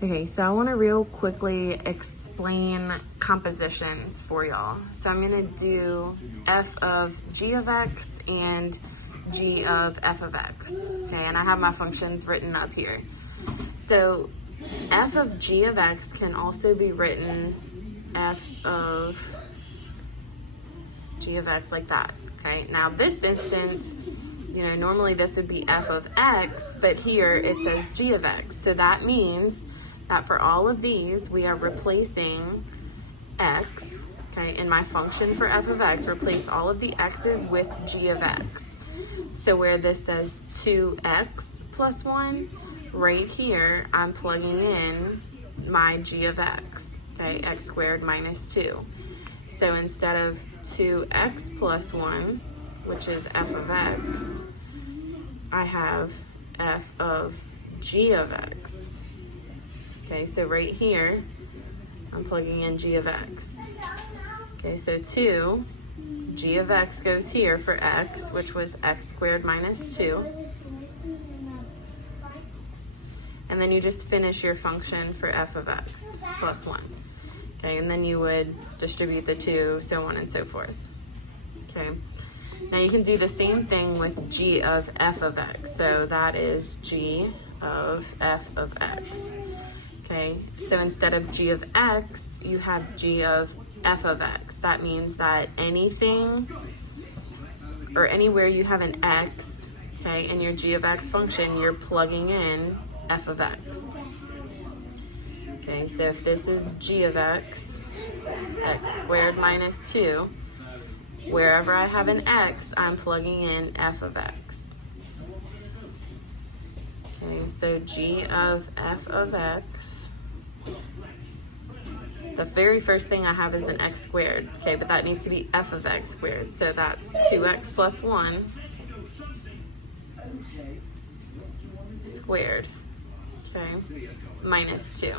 Okay, so I want to real quickly explain compositions for y'all. So I'm going to do f of g of x and g of f of x. Okay, and I have my functions written up here. So f of g of x can also be written f of g of x like that. Okay, now this instance, normally this would be f of x, but here it says g of x. So that means that for all of these, we are replacing x, okay, in my function for f of x, replace all of the x's with g of x. So where this says 2x plus 1, right here, I'm plugging in my g of x, okay, x squared minus 2. So instead of 2x plus 1, which is f of x, I have f of g of x. Okay, so right here, I'm plugging in g of x. Okay, so 2, g of x goes here for x, which was x squared minus 2. And then you just finish your function for f of x plus 1. Okay, and then you would distribute the 2, so on and so forth. Okay, now you can do the same thing with g of f of x. So that is g of f of x. Okay, so instead of g of x, you have g of f of x. That means that anything or anywhere you have an x, okay, in your g of x function, you're plugging in f of x. Okay, so if this is g of x, x squared minus 2, wherever I have an x, I'm plugging in f of x. Okay, so g of f of x, the very first thing I have is an x squared, okay, but that needs to be f of x squared. So that's 2x plus 1 squared, okay, minus 2.